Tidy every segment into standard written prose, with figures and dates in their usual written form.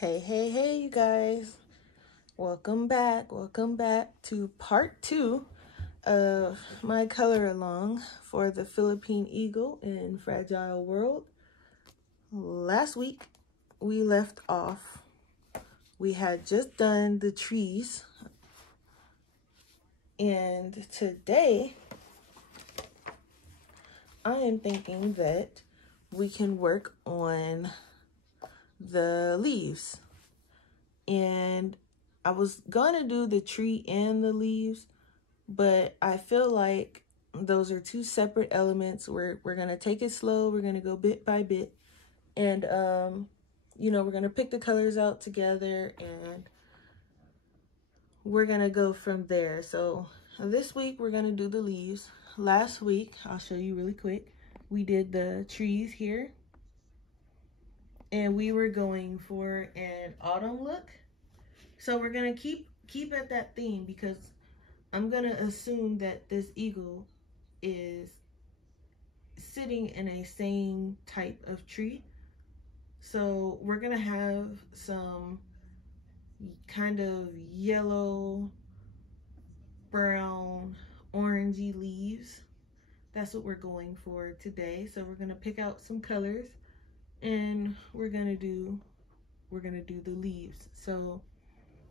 Hey, you guys. Welcome back to part 2 of my color along for the Philippine Eagle in Fragile World. Last week, we left off. We had just done the trees. And today, I am thinking that we can work on the leaves. And I was gonna do the tree and the leaves, but I feel like those are two separate elements. We're gonna take it slow. We're gonna go bit by bit, and we're gonna pick the colors out together, and we're gonna go from there. So this week we're gonna do the leaves. Last week, I'll show you really quick, we did the trees here, and we were going for an autumn look. So we're gonna keep at that theme, because I'm gonna assume that this eagle is sitting in a same type of tree. So we're gonna have some kind of yellow, brown, orangey leaves. That's what we're going for today. So we're gonna pick out some colors, and we're gonna do the leaves. So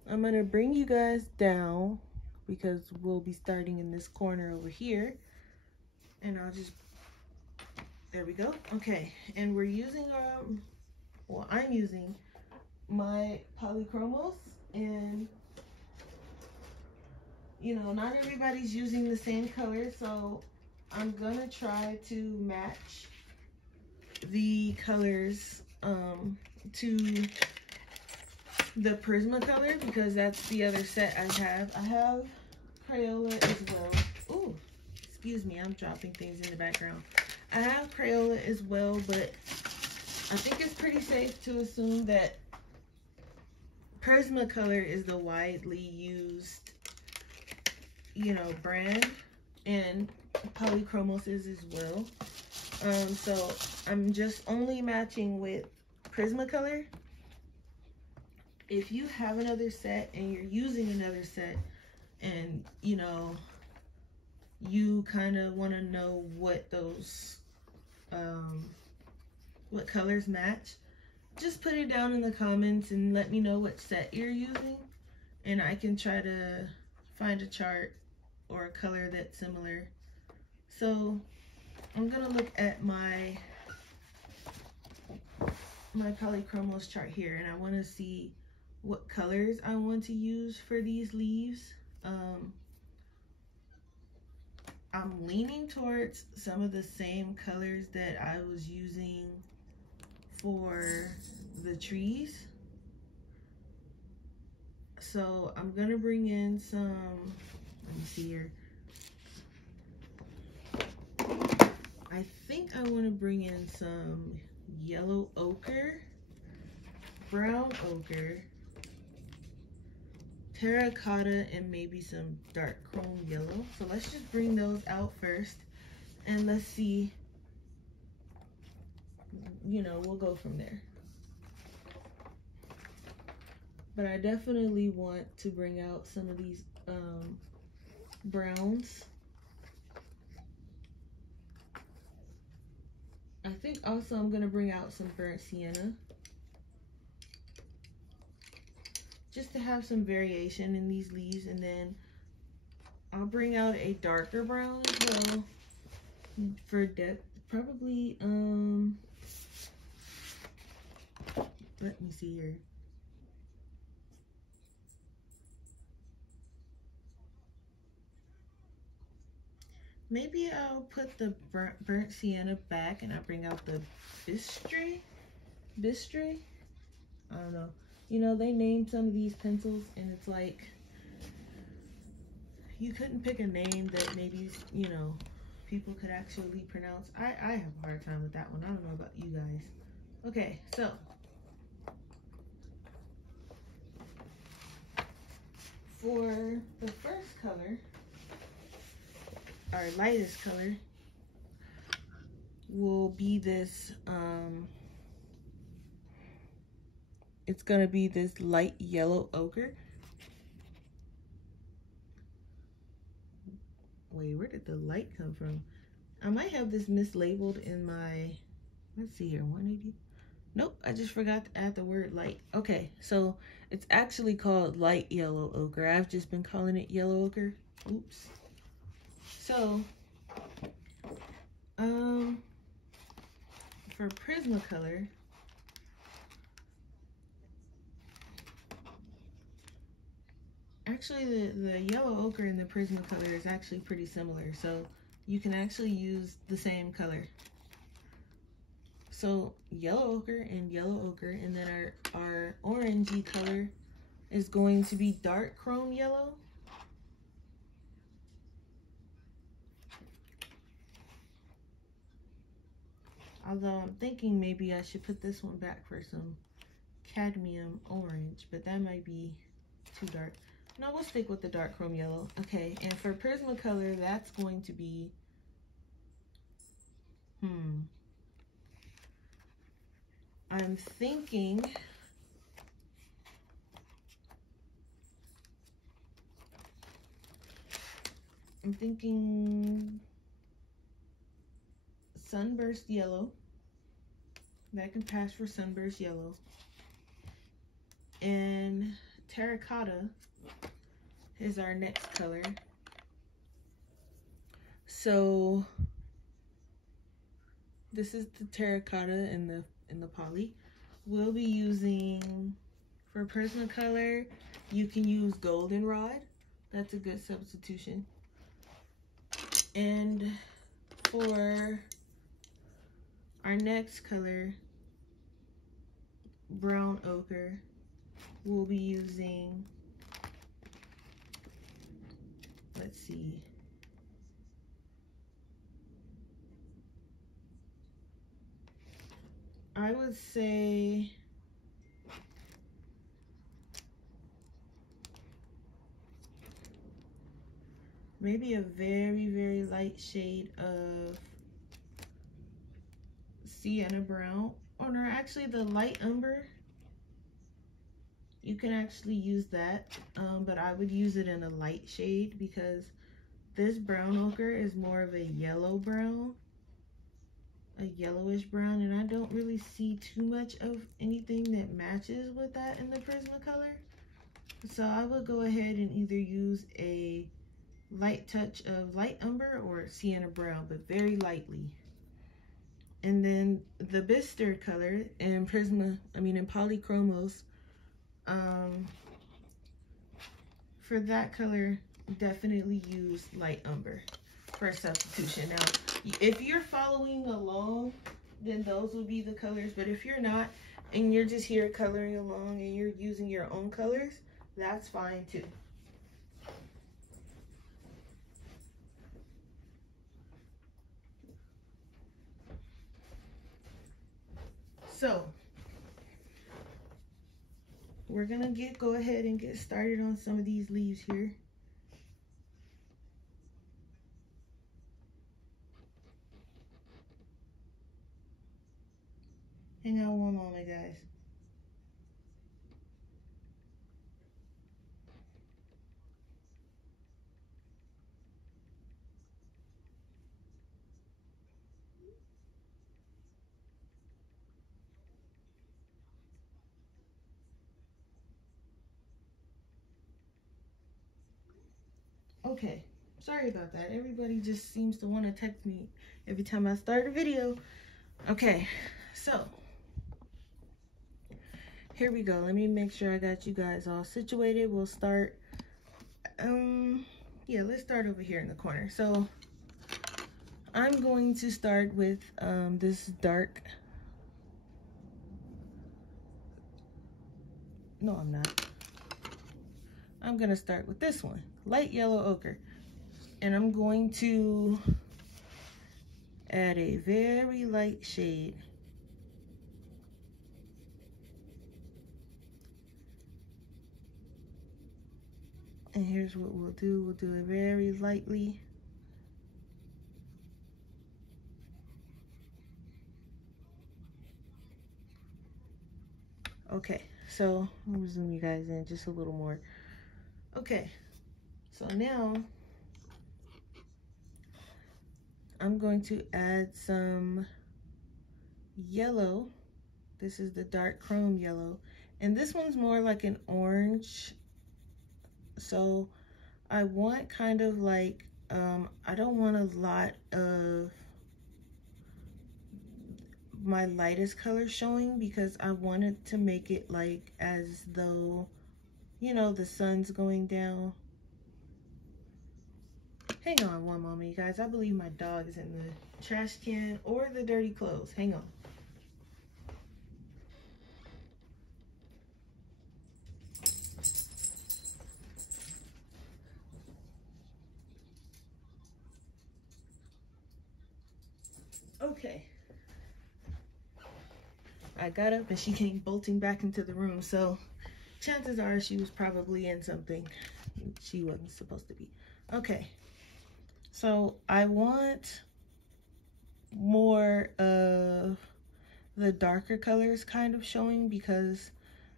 I'm gonna bring you guys down, because we'll be starting in this corner over here, and there we go. Okay, and we're using I'm using my polychromos, and not everybody's using the same color, so I'm gonna try to match the colors to the Prismacolor, because that's the other set I have. I have Crayola as well. Ooh, excuse me, I'm dropping things in the background. I have Crayola as well, but I think it's pretty safe to assume that Prismacolor is the widely used, brand, and Polychromos is as well. So I'm just only matching with Prismacolor. If you have another set and you're using another set, and you kind of want to know what those what colors match, just put it down in the comments and let me know what set you're using, and I can try to find a chart or a color that's similar. So I'm gonna look at my Polychromos chart here, and I want to see what colors I want to use for these leaves. I'm leaning towards some of the same colors that I was using for the trees. So I'm gonna bring in some, let me see here. I think I want to bring in some yellow ochre, brown ochre, terracotta, and maybe some dark chrome yellow. So let's just bring those out first, and let's see, we'll go from there. But I definitely want to bring out some of these browns. I think also I'm gonna bring out some burnt sienna, just to have some variation in these leaves, and then I'll bring out a darker brown as well for depth. Probably let me see here. Maybe I'll put the burnt sienna back, and I'll bring out the bistre. I don't know. They named some of these pencils, and it's like, you couldn't pick a name that maybe, people could actually pronounce. I have a hard time with that one. I don't know about you guys. Okay, so for the first color, our lightest color, will be this it's going to be this light yellow ochre. Wait, where did the light come from? I might have this mislabeled in my, let's see here, 180. Nope, I just forgot to add the word light. Okay, so it's actually called light yellow ochre. I've just been calling it yellow ochre. Oops. So, for Prismacolor, actually the yellow ochre and the Prismacolor is actually pretty similar, so you can actually use the same color. So yellow ochre and yellow ochre, and then our orangey color is going to be dark chrome yellow. Although I'm thinking maybe I should put this one back for some cadmium orange, but that might be too dark. No, we'll stick with the dark chrome yellow. Okay, and for Prismacolor, that's going to be, I'm thinking Sunburst Yellow. That can pass for Sunburst Yellow. And Terracotta is our next color. So this is the Terracotta in the poly. We'll be using, for Prismacolor, you can use Goldenrod. That's a good substitution. And for our next color, brown ochre, we'll be using, let's see, I would say maybe a very, very light shade of sienna brown. Oh no, actually the light umber, you can actually use that, but I would use it in a light shade because this brown ochre is more of a yellow brown, a yellowish brown, and I don't really see too much of anything that matches with that in the Prismacolor. So I would go ahead and either use a light touch of light umber or sienna brown, but very lightly. And then the Bister color in Polychromos, for that color, definitely use light umber for substitution. Now, if you're following along, then those will be the colors. But if you're not, and you're just here coloring along and you're using your own colors, that's fine too. So we're gonna go ahead and get started on some of these leaves here. Hang on one moment, guys. Okay, sorry about that. Everybody just seems to want to text me every time I start a video. Okay, so here we go. Let me make sure I got you guys all situated. We'll start, yeah, let's start over here in the corner. So I'm going to start with this dark, no I'm not. I'm gonna start with this one, light yellow ochre. And I'm going to add a very light shade. And here's what we'll do. We'll do it very lightly. Okay, so I'm gonna zoom you guys in just a little more. Okay, so now I'm going to add some yellow. This is the dark chrome yellow, and this one's more like an orange. So I want kind of like, I don't want a lot of my lightest color showing because I wanted to make it like as though, you know, the sun's going down. Hang on one moment, you guys. I believe my dog is in the trash can or the dirty clothes. Hang on. Okay. I got up and she came bolting back into the room, so chances are she was probably in something she wasn't supposed to be. Okay. So I want more of the darker colors kind of showing because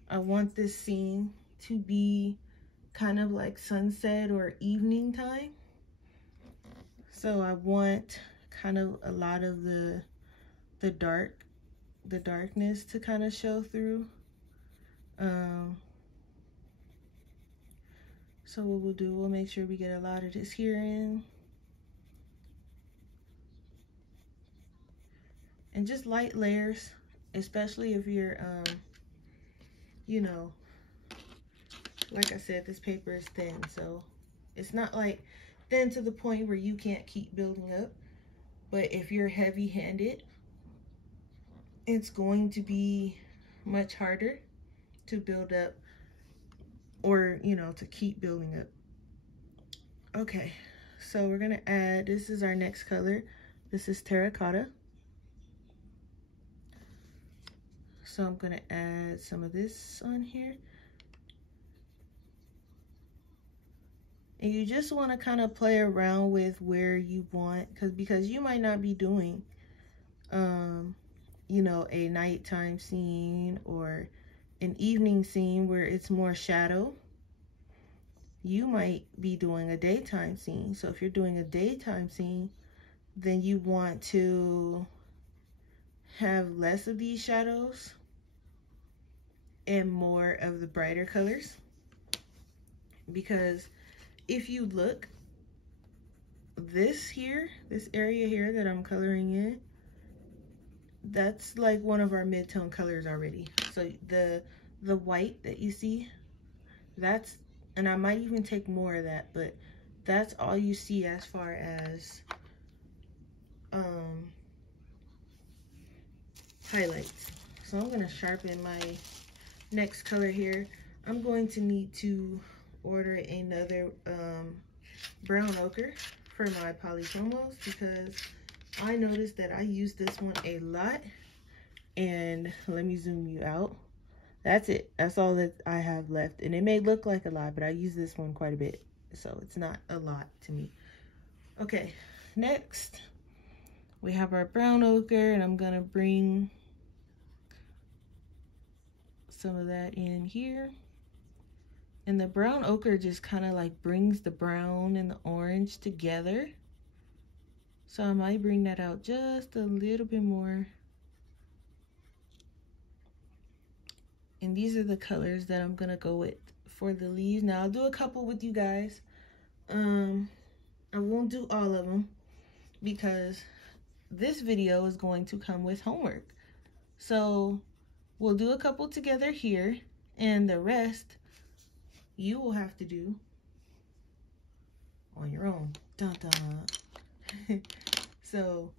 I want this scene to be kind of like sunset or evening time. So I want kind of a lot of the darkness to kind of show through. So what we'll do, we'll make sure we get a lot of this here in. And just light layers, especially if you're, you know, like I said, this paper is thin, so it's not like thin to the point where you can't keep building up. But if you're heavy-handed, it's going to be much harder to build up or, you know, to keep building up. Okay, so we're gonna add, this is our next color. This is Terracotta. So I'm gonna add some of this on here. And you just wanna kind of play around with where you want, because you might not be doing, you know, a nighttime scene or an evening scene where it's more shadow. You might be doing a daytime scene. So if you're doing a daytime scene, then you want to have less of these shadows and more of the brighter colors. Because if you look, this here, this area here that I'm coloring in, that's like one of our mid-tone colors already. So the white that you see, that's, and I might even take more of that, but that's all you see as far as highlights. So I'm going to sharpen my next color here. I'm going to need to order another brown ochre for my polychromos because I noticed that I use this one a lot. And let me zoom you out. That's it. That's all that I have left. And it may look like a lot, but I use this one quite a bit. So it's not a lot to me. Okay, next we have our brown ochre, and I'm going to bring some of that in here. And the brown ochre just kind of like brings the brown and the orange together. So I might bring that out just a little bit more. And these are the colors that I'm gonna go with for the leaves. Now I'll do a couple with you guys. I won't do all of them because this video is going to come with homework. So we'll do a couple together here, and the rest you will have to do on your own. Dun dun. So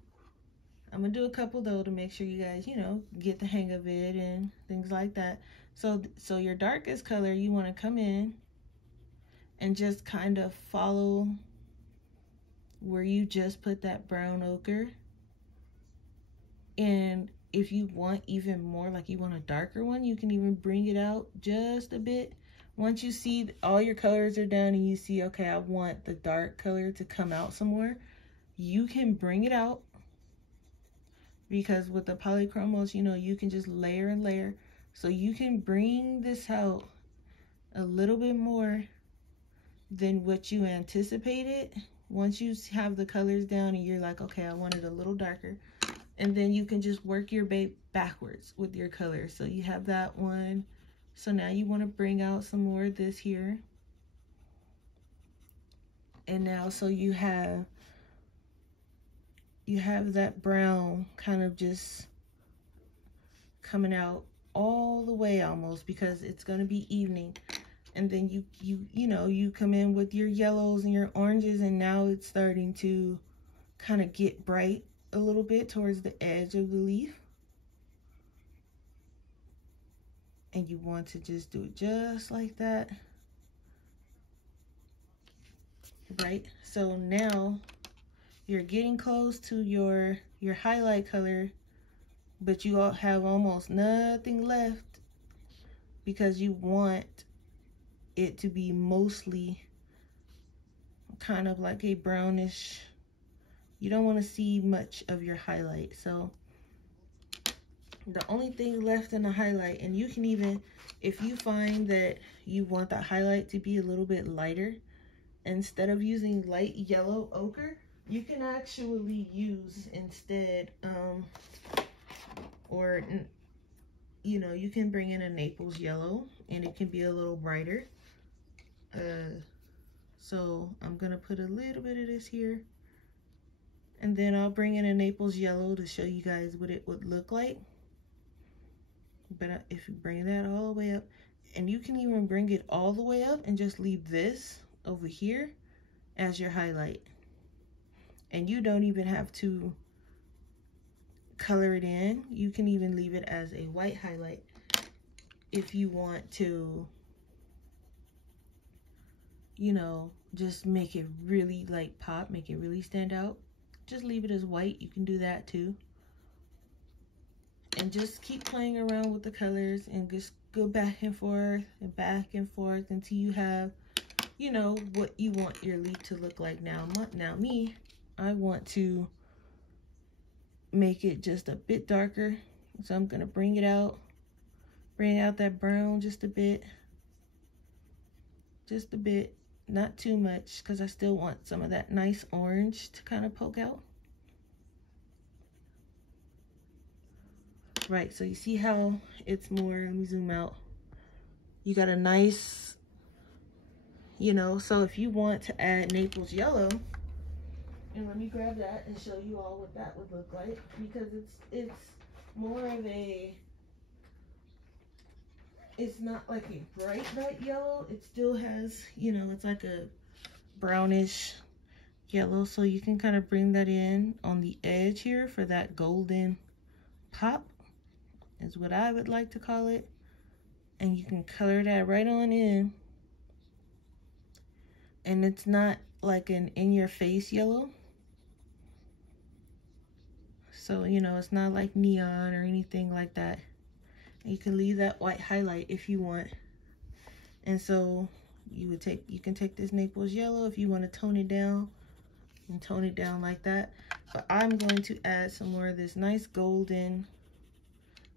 I'm gonna do a couple though to make sure you guys, you know, get the hang of it and things like that. So your darkest color, you want to come in and just kind of follow where you just put that brown ochre. And if you want even more, like you want a darker one, you can even bring it out just a bit. Once you see all your colors are done and you see, okay, I want the dark color to come out some more, you can bring it out. Because with the polychromos, you know, you can just layer and layer. So you can bring this out a little bit more than what you anticipated. Once you have the colors down and you're like, okay, I want it a little darker. And then you can just work your bait backwards with your colors. So you have that one. So now you want to bring out some more of this here. And now, so you have that brown kind of just coming out all the way almost, because it's going to be evening. And then you come in with your yellows and your oranges, and now it's starting to kind of get bright a little bit towards the edge of the leaf. And you want to just do it just like that. Right? So now you're getting close to your highlight color, but you all have almost nothing left because you want it to be mostly kind of like a brownish. You don't want to see much of your highlight. So the only thing left in the highlight, and you can even, if you find that you want that highlight to be a little bit lighter, instead of using light yellow ochre, you can actually use instead, or you can bring in a Naples Yellow and it can be a little brighter. So I'm gonna put a little bit of this here, and then I'll bring in a Naples Yellow to show you guys what it would look like. But if you bring that all the way up, and you can even bring it all the way up and just leave this over here as your highlight. And you don't even have to color it in. You can even leave it as a white highlight if you want to, just make it really like pop, make it really stand out. Just leave it as white. You can do that too. And just keep playing around with the colors and just go back and forth until you have, what you want your leaf to look like. Now me, I want to make it just a bit darker. So I'm gonna bring out that brown just a bit, not too much, because I still want some of that nice orange to kind of poke out. Right, so you see how it's more, let me zoom out. You got a nice, so if you want to add Naples Yellow, and let me grab that and show you all what that would look like, because it's more of a, it's not like a bright yellow. It still has, it's like a brownish yellow. So you can kind of bring that in on the edge here for that golden pop, is what I would like to call it. And you can color that right on in. And it's not like an in-your-face yellow. So, it's not like neon or anything like that. And you can leave that white highlight if you want. And so you can take this Naples Yellow if you want to tone it down, and tone it down like that. But I'm going to add some more of this nice golden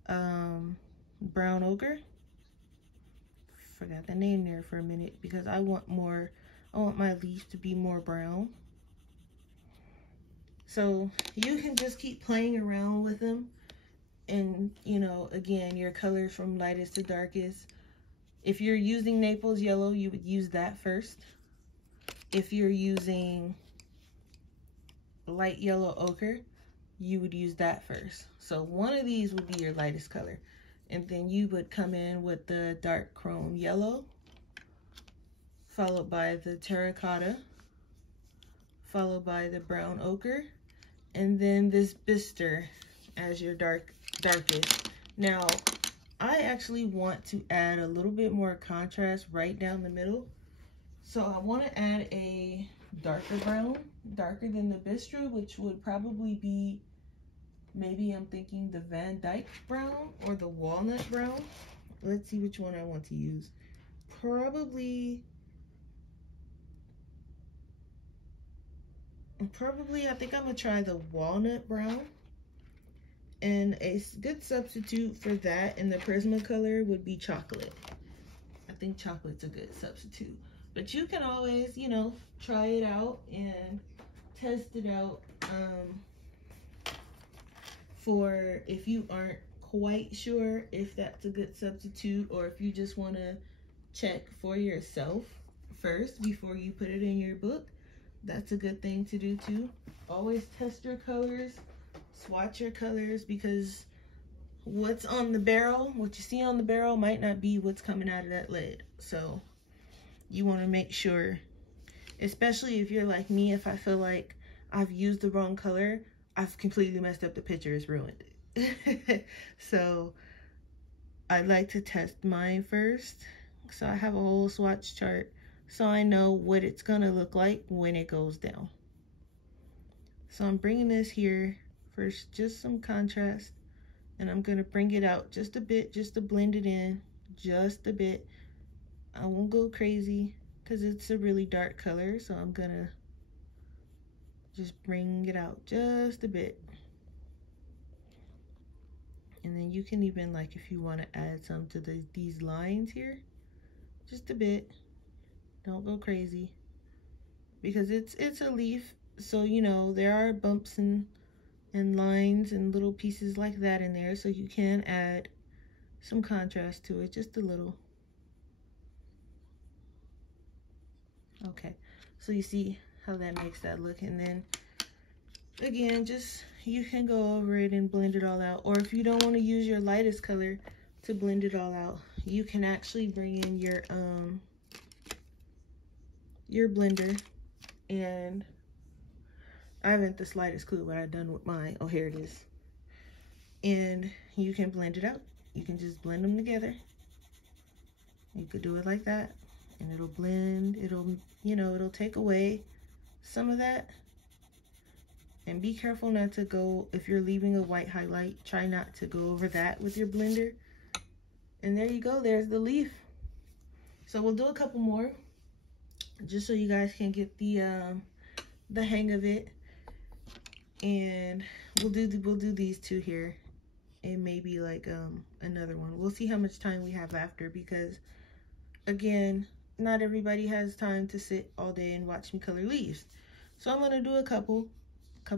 brown ochre. Forgot the name there for a minute, because I want my leaf to be more brown. So you can just keep playing around with them, and again, your colors from lightest to darkest. If you're using Naples Yellow, you would use that first. If you're using light yellow ochre, you would use that first. So one of these would be your lightest color, and then you would come in with the dark chrome yellow, followed by the terracotta, followed by the brown ochre, and then this bistre as your darkest. Now I actually want to add a little bit more contrast right down the middle. So I want to add a darker brown, darker than the bistre, which would probably be, maybe I'm thinking the Van Dyke brown or the walnut brown. Let's see which one I want to use. Probably, I think I'm gonna try the walnut brown. And a good substitute for that in the Prismacolor would be chocolate. I think chocolate's a good substitute. But you can always, you know, try it out and test it out for if you aren't quite sure if that's a good substitute, or if you just want to check for yourself first before you put it in your book. That's a good thing to do too. Always test your colors, swatch your colors, because what's on the barrel, what you see on the barrel might not be what's coming out of that lid. So you want to make sure, especially if you're like me, if I feel like I've used the wrong color, I've completely messed up the picture, it's ruined it. So I like to test mine first. So I have a whole swatch chart so I know what it's gonna look like when it goes down. So I'm bringing this here for just some contrast, and I'm gonna bring it out just a bit, just to blend it in just a bit. I won't go crazy because it's a really dark color, so I'm gonna just bring it out just a bit. And then you can even, like, if you want to add some to these lines here, just a bit. Don't go crazy, because it's a leaf, so you know there are bumps and lines and little pieces like that in there, so you can add some contrast to it, just a little. Okay, so you see how that makes that look. And then again, just you can go over it and blend it all out, or if you don't want to use your lightest color to blend it all out, you can actually bring in your blender. And I haven't the slightest clue what I've done with mine. Oh, here it is. And you can blend it out. You can just blend them together. You could do it like that, and it'll blend. It'll, you know, it'll take away some of that. And be careful not to go, if you're leaving a white highlight, try not to go over that with your blender. And there you go, there's the leaf. So we'll do a couple more, just so you guys can get the hang of it. And we'll do these two here, and maybe like another one. We'll see how much time we have after, because again, not everybody has time to sit all day and watch me color leaves. So I'm gonna do a couple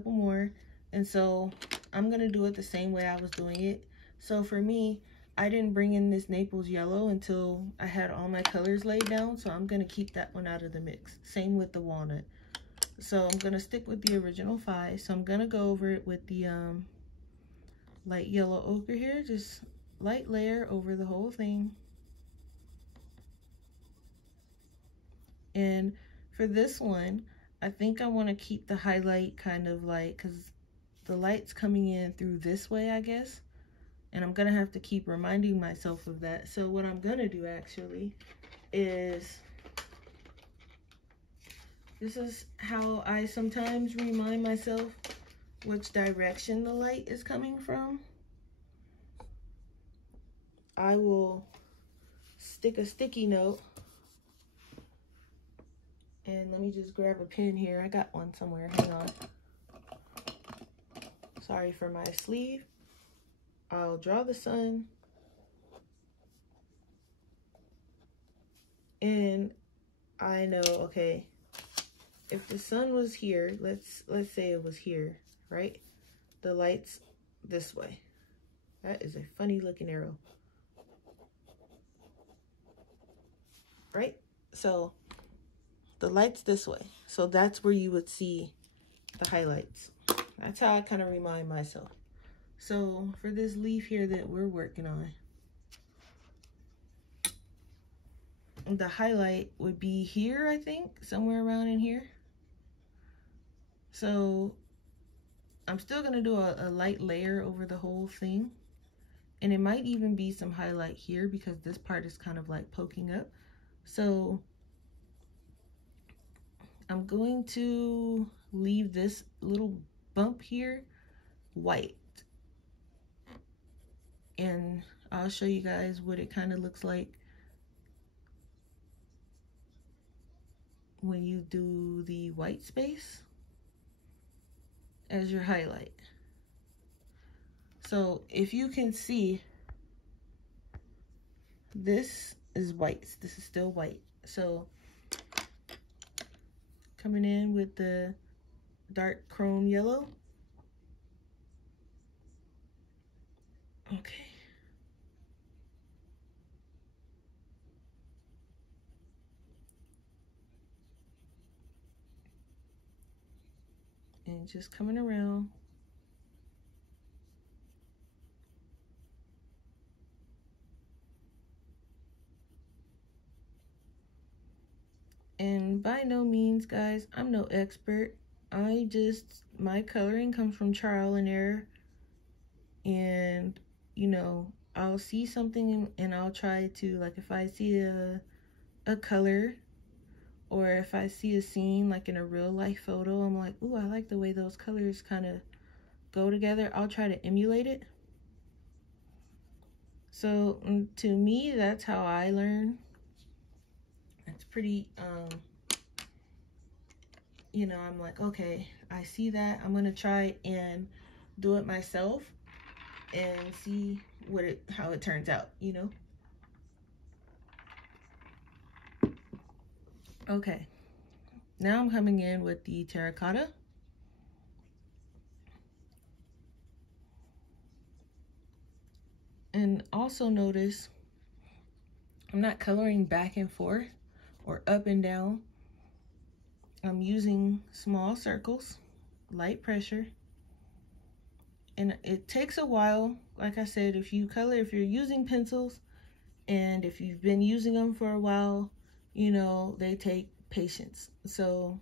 more, and so I'm gonna do it the same way I was doing it. So for me, I didn't bring in this Naples Yellow until I had all my colors laid down, so I'm gonna keep that one out of the mix. Same with the walnut. So I'm gonna stick with the original 5. So I'm gonna go over it with the light yellow ochre here, just light layer over the whole thing. And for this one, I think I want to keep the highlight kind of like, because the light's coming in through this way, I guess. And I'm gonna have to keep reminding myself of that. So what I'm gonna do actually is, this is how I sometimes remind myself which direction the light is coming from. I will stick a sticky note, and let me just grab a pen here. I got one somewhere, hang on. Sorry for my sleeve. I'll draw the sun, and I know, okay, if the sun was here, let's say it was here, right? The light's this way. That is a funny looking arrow. Right? So the light's this way. So that's where you would see the highlights. That's how I kind of remind myself. So for this leaf here that we're working on, the highlight would be here, I think, somewhere around in here. So I'm still gonna do a light layer over the whole thing. And it might even be some highlight here, because this part is kind of like poking up. So I'm going to leave this little bump here white. And I'll show you guys what it kind of looks like when you do the white space as your highlight. So if you can see, this is white. This is still white. So coming in with the dark chrome yellow. Okay. And just coming around. And by no means, guys, I'm no expert. My coloring comes from trial and error. And, you know, I'll see something and I'll try to, like, if I see a color, or if I see a scene like in a real life photo, I'm like, ooh, I like the way those colors kind of go together. I'll try to emulate it. So to me, that's how I learn. It's pretty, you know, I'm like, okay, I see that. I'm gonna try and do it myself and see how it turns out, you know. Okay, now I'm coming in with the Terracotta. And also notice I'm not coloring back and forth or up and down. I'm using small circles, light pressure. And it takes a while. Like I said, if you're using pencils and if you've been using them for a while, you know, they take patience. So,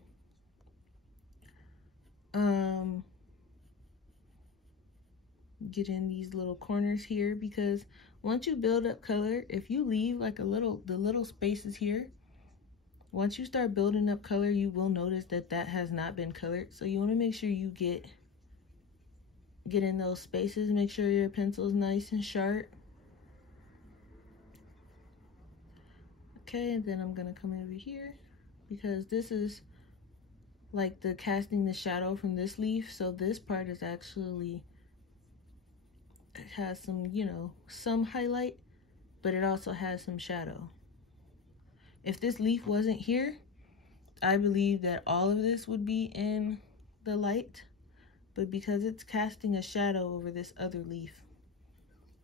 get in these little corners here, because once you build up color, if you leave like the little spaces here, once you start building up color, you will notice that has not been colored. So you want to make sure you get in those spaces. Make sure your pencil's nice and sharp. Okay, and then I'm gonna come over here, because this is like the casting the shadow from this leaf. So this part is actually, it has some, you know, some highlight, but it also has some shadow. If this leaf wasn't here, I believe that all of this would be in the light, but because it's casting a shadow over this other leaf,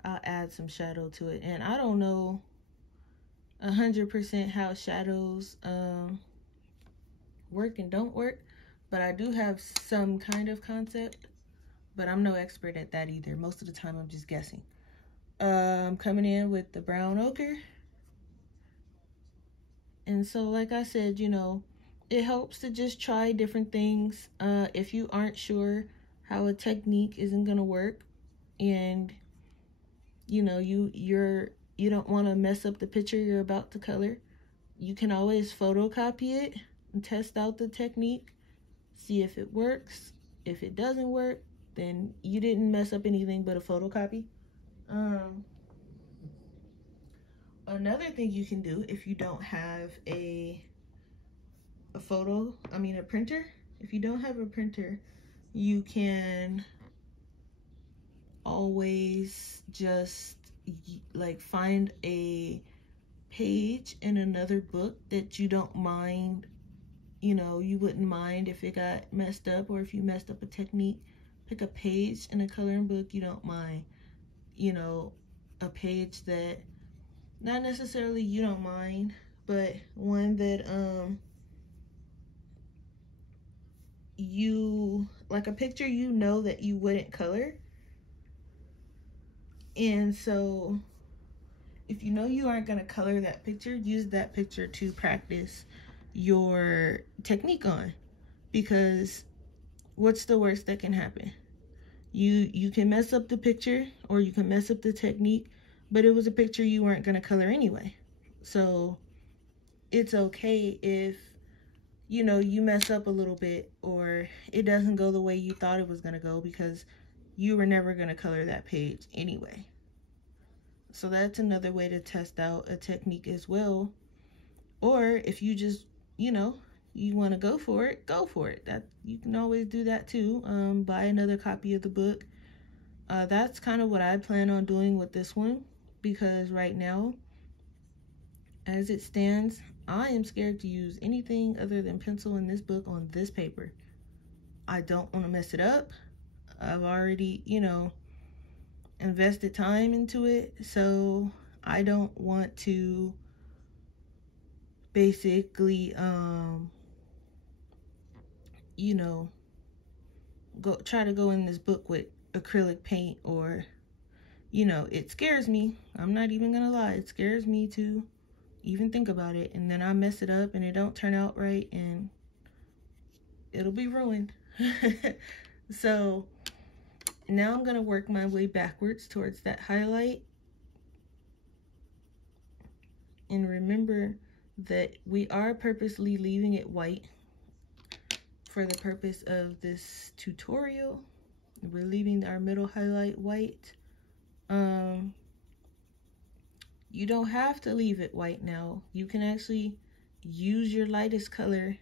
I'll add some shadow to it. And I don't know 100% how shadows work and don't work, but I do have some kind of concept, but I'm no expert at that either. Most of the time I'm just guessing. I'm coming in with the brown ochre. And so, like I said, you know, it helps to just try different things. If you aren't sure how a technique isn't gonna work, and you know, you don't want to mess up the picture you're about to color, you can always photocopy it and test out the technique, see if it works. If it doesn't work, then you didn't mess up anything but a photocopy. Another thing you can do, if you don't have a printer, if you don't have a printer, you can always just like find a page in another book that you don't mind, you know, you wouldn't mind if it got messed up, or if you messed up a technique. Pick a page in a coloring book you don't mind, you know, a page that not necessarily you don't mind, but one that you like, a picture you know that you wouldn't color. And so if you know you aren't going to color that picture, use that picture to practice your technique on, because what's the worst that can happen? You can mess up the picture, or you can mess up the technique, but it was a picture you weren't going to color anyway. So it's okay if, you know, you mess up a little bit, or it doesn't go the way you thought it was going to go, because you were never going to color that page anyway. So that's another way to test out a technique as well. Or if you just, you know, you want to go for it, go for it. That you can always do that too. Buy another copy of the book. That's kind of what I plan on doing with this one, because right now, as it stands, I am scared to use anything other than pencil in this book on this paper. I don't want to mess it up. I've already, you know, invested time into it, so I don't want to basically, you know, try to go in this book with acrylic paint, or, you know, it scares me. I'm not even gonna lie, it scares me to even think about it, and then I mess it up and it don't turn out right and it'll be ruined. So now I'm gonna work my way backwards towards that highlight, and remember that we are purposely leaving it white for the purpose of this tutorial. We're leaving our middle highlight white. You don't have to leave it white now. You can actually use your lightest color,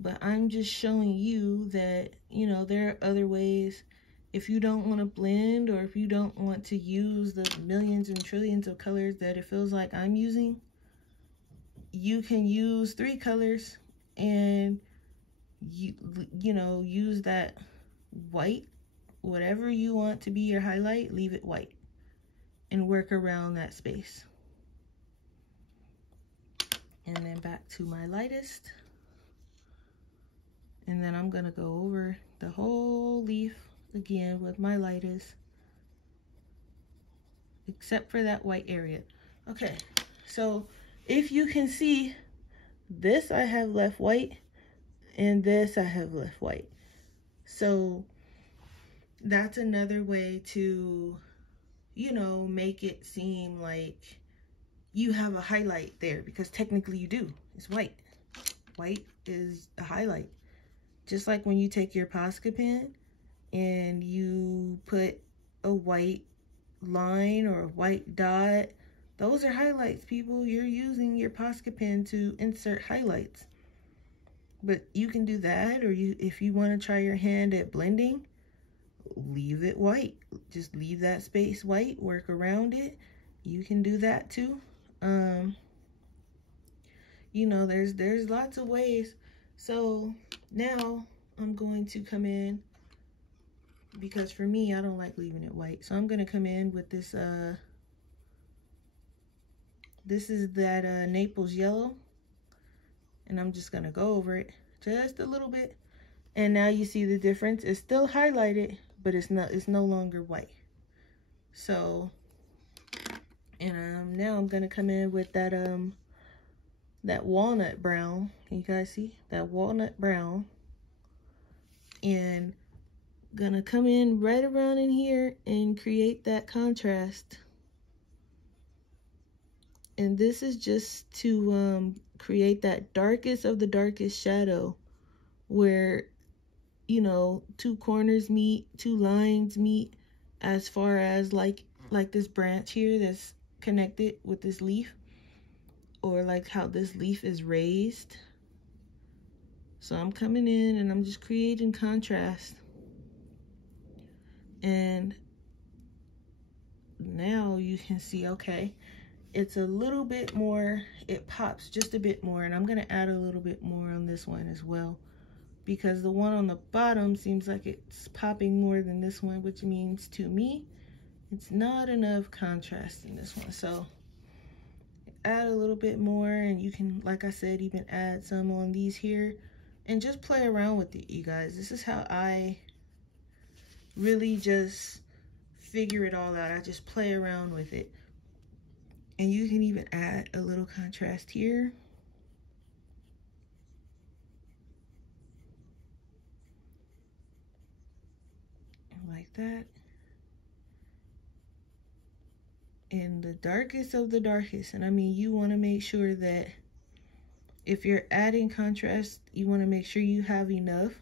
but I'm just showing you that, you know, there are other ways. If you don't want to blend, or if you don't want to use the millions and trillions of colors that it feels like I'm using, you can use 3 colors and you know, use that white, whatever you want to be your highlight, leave it white and work around that space. And then back to my lightest, and then I'm gonna go over the whole leaf again with my lightest, except for that white area. Okay, so if you can see, this I have left white and this I have left white. So that's another way to, you know, make it seem like you have a highlight there, because technically you do. It's white. White is a highlight. Just like when you take your Posca pen and you put a white line or a white dot, those are highlights, people. You're using your Posca pen to insert highlights. But you can do that, or if you want to try your hand at blending, leave it white. Just leave that space white, work around it. You can do that too. You know, there's lots of ways. So now I'm going to come in, because for me, I don't like leaving it white. So I'm going to come in with this, this is that Naples Yellow, and I'm just going to go over it just a little bit. And now you see the difference. It's still highlighted, but it's no longer white. So, and now I'm going to come in with that that walnut brown. Can you guys see that walnut brown? And gonna come in right around in here and create that contrast. And this is just to create that darkest of the darkest shadow, where, you know, 2 corners meet, 2 lines meet, as far as like this branch here that's connected with this leaf, or like how this leaf is raised. So I'm coming in and I'm just creating contrast. And now you can see, okay, it's a little bit more, it pops just a bit more, and I'm gonna add a little bit more on this one as well, because the one on the bottom seems like it's popping more than this one, which means to me it's not enough contrast in this one. So add a little bit more, and you can, like I said, even add some on these here and just play around with it, you guys. This is how I really just figure it all out. I just play around with it. And you can even add a little contrast here. Like that. And the darkest of the darkest. And I mean, you want to make sure that if you're adding contrast, you want to make sure you have enough.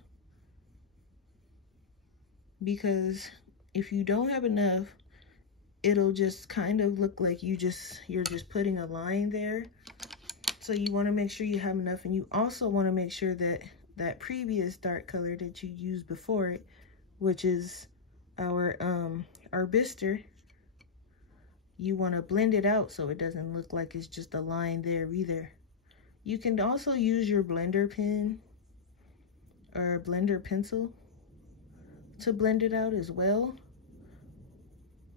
Because if you don't have enough, it'll just kind of look like you're just putting a line there. So you want to make sure you have enough, and you also want to make sure that that previous dark color that you used before it, which is our arbustor, you want to blend it out so it doesn't look like it's just a line there either. You can also use your blender pen or blender pencil to blend it out as well,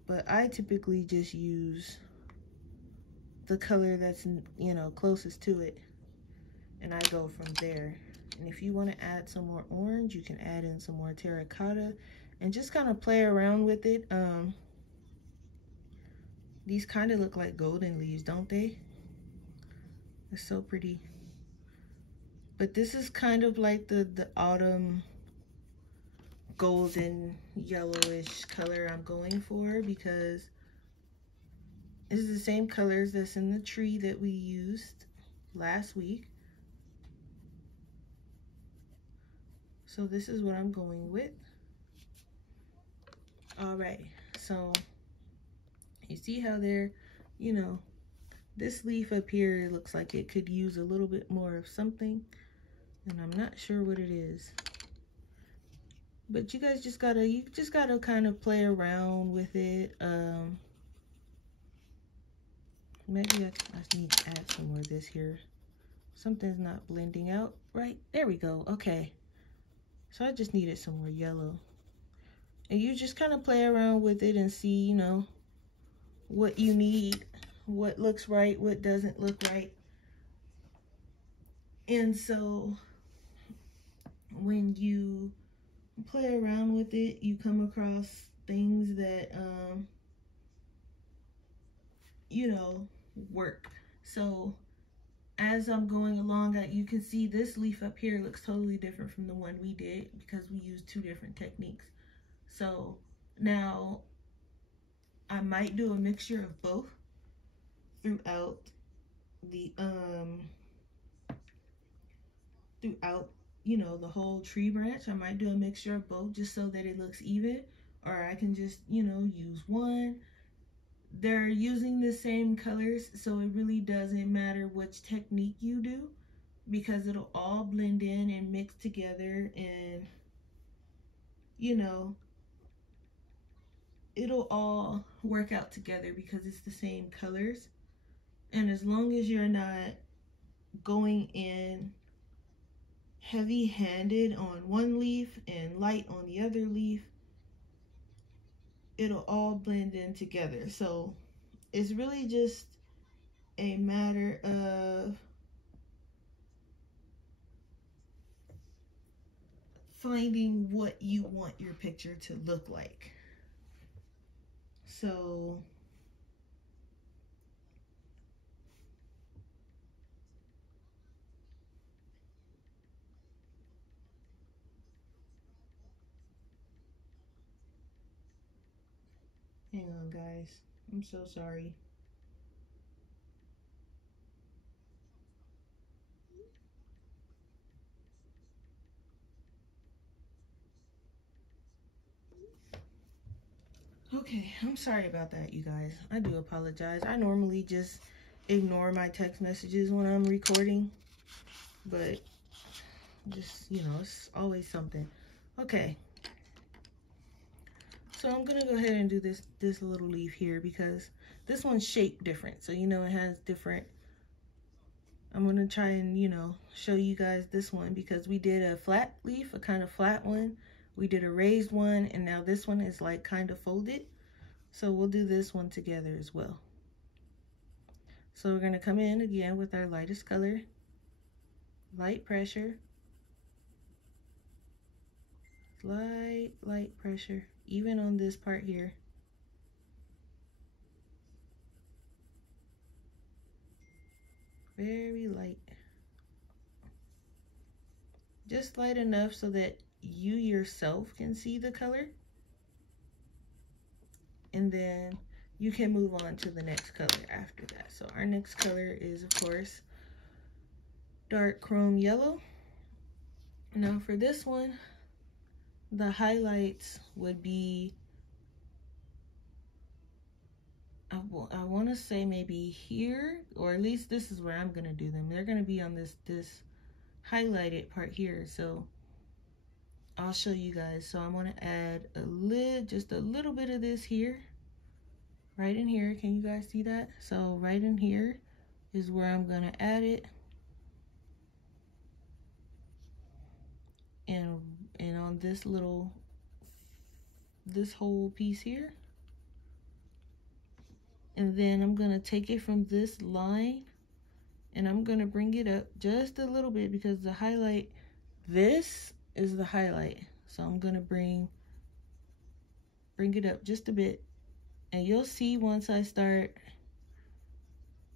but I typically just use the color that's, you know, closest to it, and I go from there. And if you want to add some more orange, you can add in some more terracotta and just kind of play around with it. These kind of look like golden leaves, don't they? It's so pretty. But this is kind of like the autumn golden yellowish color I'm going for, because this is the same colors that's in the tree that we used last week. So this is what I'm going with. All right, so you see how there, you know, this leaf up here looks like it could use a little bit more of something, and I'm not sure what it is. But you guys just gotta kind of play around with it. Maybe I need to add some more of this here. Something's not blending out right. There we go. Okay. So I just needed some more yellow. And you just kind of play around with it and see, you know, what you need, what looks right, what doesn't look right. And so when you play around with it, you come across things that, you know, work. So as I'm going along, you can see this leaf up here looks totally different from the one we did because we used two different techniques. So now I might do a mixture of both throughout the you know, the whole tree branch. I might do a mixture of both just so that it looks even, or I can just, you know, use one. They're using the same colors, so it really doesn't matter which technique you do, because it'll all blend in and mix together, and, you know, it'll all work out together because it's the same colors. And as long as you're not going in heavy-handed on one leaf and light on the other leaf, it'll all blend in together. So it's really just a matter of finding what you want your picture to look like. So hang on, guys. I'm so sorry. Okay, I'm sorry about that, you guys. I do apologize. I normally just ignore my text messages when I'm recording, but just, you know, it's always something. Okay. So I'm gonna go ahead and do this little leaf here because this one's shaped different. So, you know, it has different. I'm gonna try and, you know, show you guys this one because we did a flat leaf, a kind of flat one. We did a raised one, and now this one is like kind of folded. So we'll do this one together as well. So we're gonna come in again with our lightest color, light pressure, light pressure, even on this part here. Very light. Just light enough so that you yourself can see the color. And then you can move on to the next color after that. So our next color is, of course, dark chrome yellow. Now for this one, the highlights would be, I want to say maybe here, or at least this is where I'm going to do them. They're going to be on this highlighted part here. So I'll show you guys. So I'm going to add just a little bit of this here, right in here. Can you guys see that? So right in here is where I'm going to add it. And on this whole piece here. And then I'm going to take it from this line and I'm going to bring it up just a little bit because the highlight, this is the highlight. So I'm going to bring it up just a bit. And you'll see once I start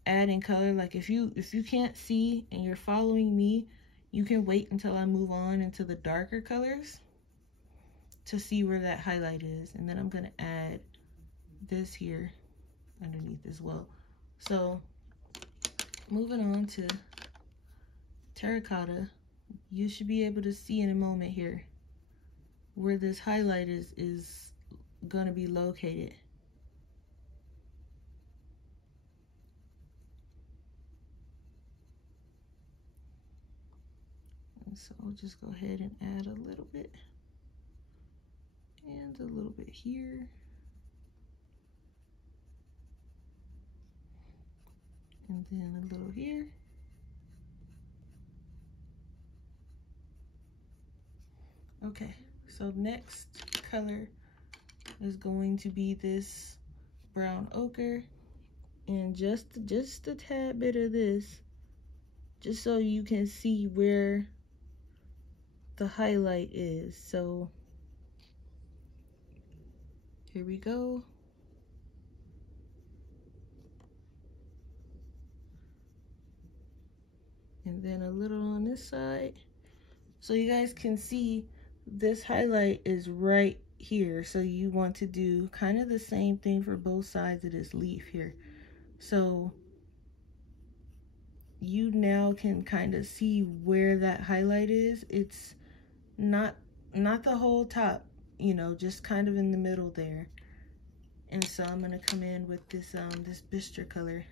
adding color, like if you can't see and you're following me, you can wait until I move on into the darker colors to see where that highlight is. And then I'm going to add this here underneath as well. So moving on to Terracotta, you should be able to see in a moment here where this highlight is going to be located. And so I'll just go ahead and add a little bit and a little bit here. And then a little here. Okay, so next color is going to be this brown ochre, and just a tad bit of this, just so you can see where the highlight is. So here we go. And then a little on this side. So you guys can see this highlight is right here. So you want to do kind of the same thing for both sides of this leaf here. So you now can kind of see where that highlight is. It's not the whole top, you know, just kind of in the middle there. And so I'm gonna come in with this this bistre color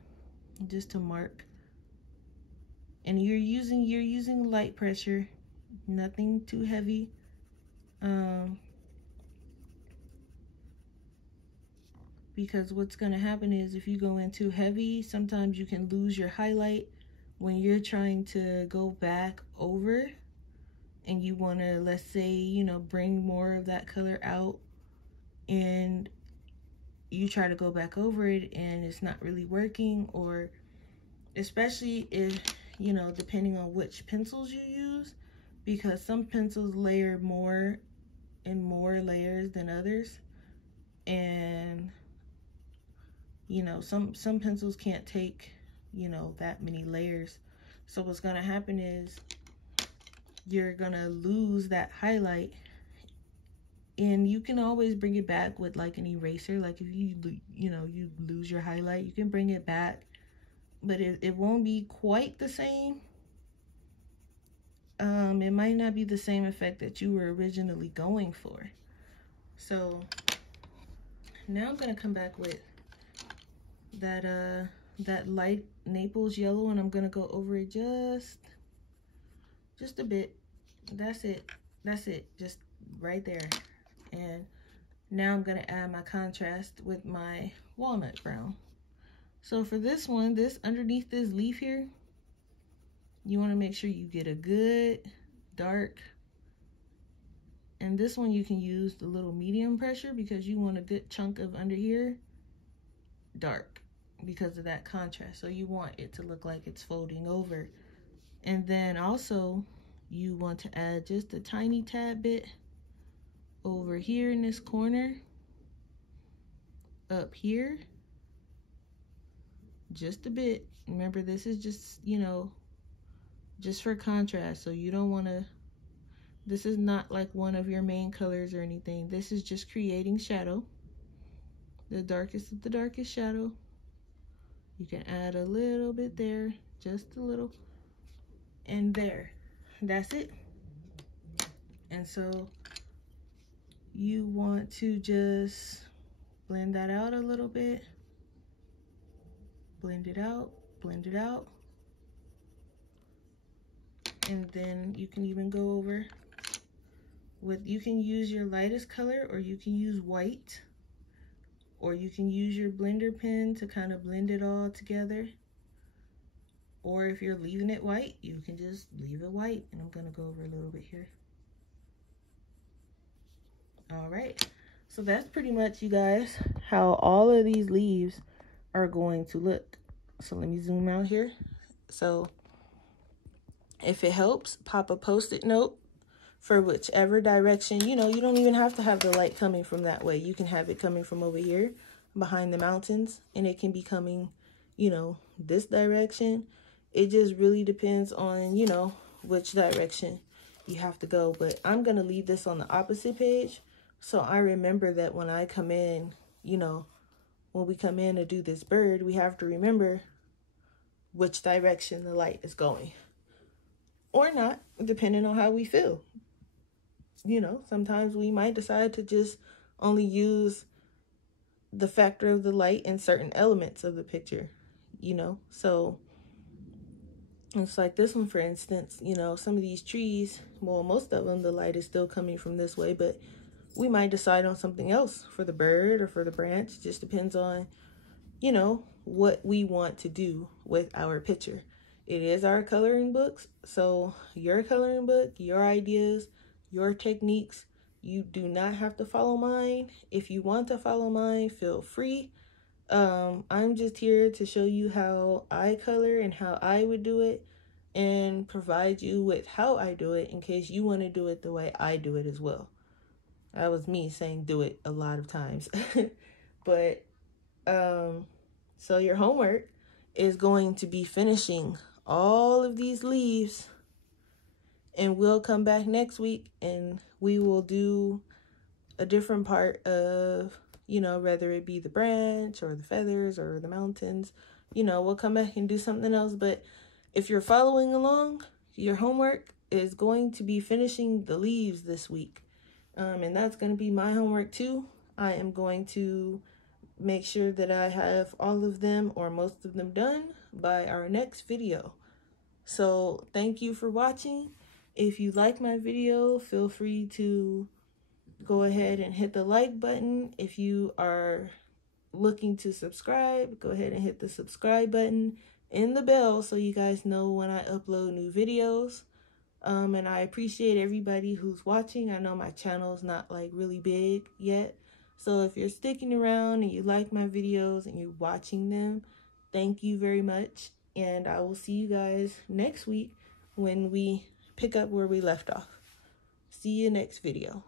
just to mark. And you're using light pressure, nothing too heavy. Because what's going to happen is if you go in too heavy, sometimes you can lose your highlight when you're trying to go back over and you want to, let's say, you know, bring more of that color out, and you try to go back over it and it's not really working. Or especially if, you know, depending on which pencils you use, because some pencils layer more and more layers than others. And you know, some pencils can't take, you know, that many layers. So what's gonna happen is you're gonna lose that highlight, and you can always bring it back with like an eraser. Like if you lose your highlight, you can bring it back, but it won't be quite the same. It might not be the same effect that you were originally going for. So now I'm gonna come back with that light Naples yellow, and I'm gonna go over it just a bit. That's it, just right there. And now I'm gonna add my contrast with my walnut brown. So for this one, this underneath this leaf here, you want to make sure you get a good dark, and this one you can use the little medium pressure because you want a good chunk of under here dark because of that contrast. So you want it to look like it's folding over. And then also you want to add just a tiny tad bit over here in this corner, up here, just a bit. Remember, this is just, you know, just for contrast. So you don't want to, this is not like one of your main colors or anything. This is just creating shadow, the darkest of the darkest shadow. You can add a little bit there, just a little, and there, that's it. And so you want to just blend that out a little bit, blend it out, and then you can even go over you can use your lightest color, or you can use white, or you can use your blender pen to kind of blend it all together. Or if you're leaving it white, you can just leave it white. And I'm gonna go over a little bit here. All right, so that's pretty much, you guys, how all of these leaves are going to look. So let me zoom out here. So if it helps, pop a post-it note for whichever direction. You know, you don't even have to have the light coming from that way. You can have it coming from over here behind the mountains, and it can be coming, you know, this direction. It just really depends on, you know, which direction you have to go. But I'm going to leave this on the opposite page, so I remember that when I come in, you know, when we come in to do this bird, we have to remember which direction the light is going. Or not, depending on how we feel. You know, sometimes we might decide to just only use the factor of the light in certain elements of the picture, you know. So it's like this one, for instance, you know, some of these trees, well, most of them, the light is still coming from this way, but we might decide on something else for the bird or for the branch. It just depends on, you know, what we want to do with our picture. It is our coloring books, so your coloring book, your ideas, your techniques, you do not have to follow mine. If you want to follow mine, feel free. I'm just here to show you how I color and how I would do it, and provide you with how I do it in case you want to do it the way I do it as well. That was me saying do it a lot of times. But so your homework is going to be finishing all of these leaves, and we'll come back next week and we will do a different part of, you know, whether it be the branch or the feathers or the mountains. You know, we'll come back and do something else. But if you're following along, your homework is going to be finishing the leaves this week. And that's going to be my homework too. I am going to make sure that I have all of them or most of them done by our next video. So thank you for watching. If you like my video, feel free to go ahead and hit the like button. If you are looking to subscribe, go ahead and hit the subscribe button and the bell so you guys know when I upload new videos. And I appreciate everybody who's watching. I know my channel is not like really big yet. So if you're sticking around and you like my videos and you're watching them, thank you very much. And I will see you guys next week when we pick up where we left off. See you next video.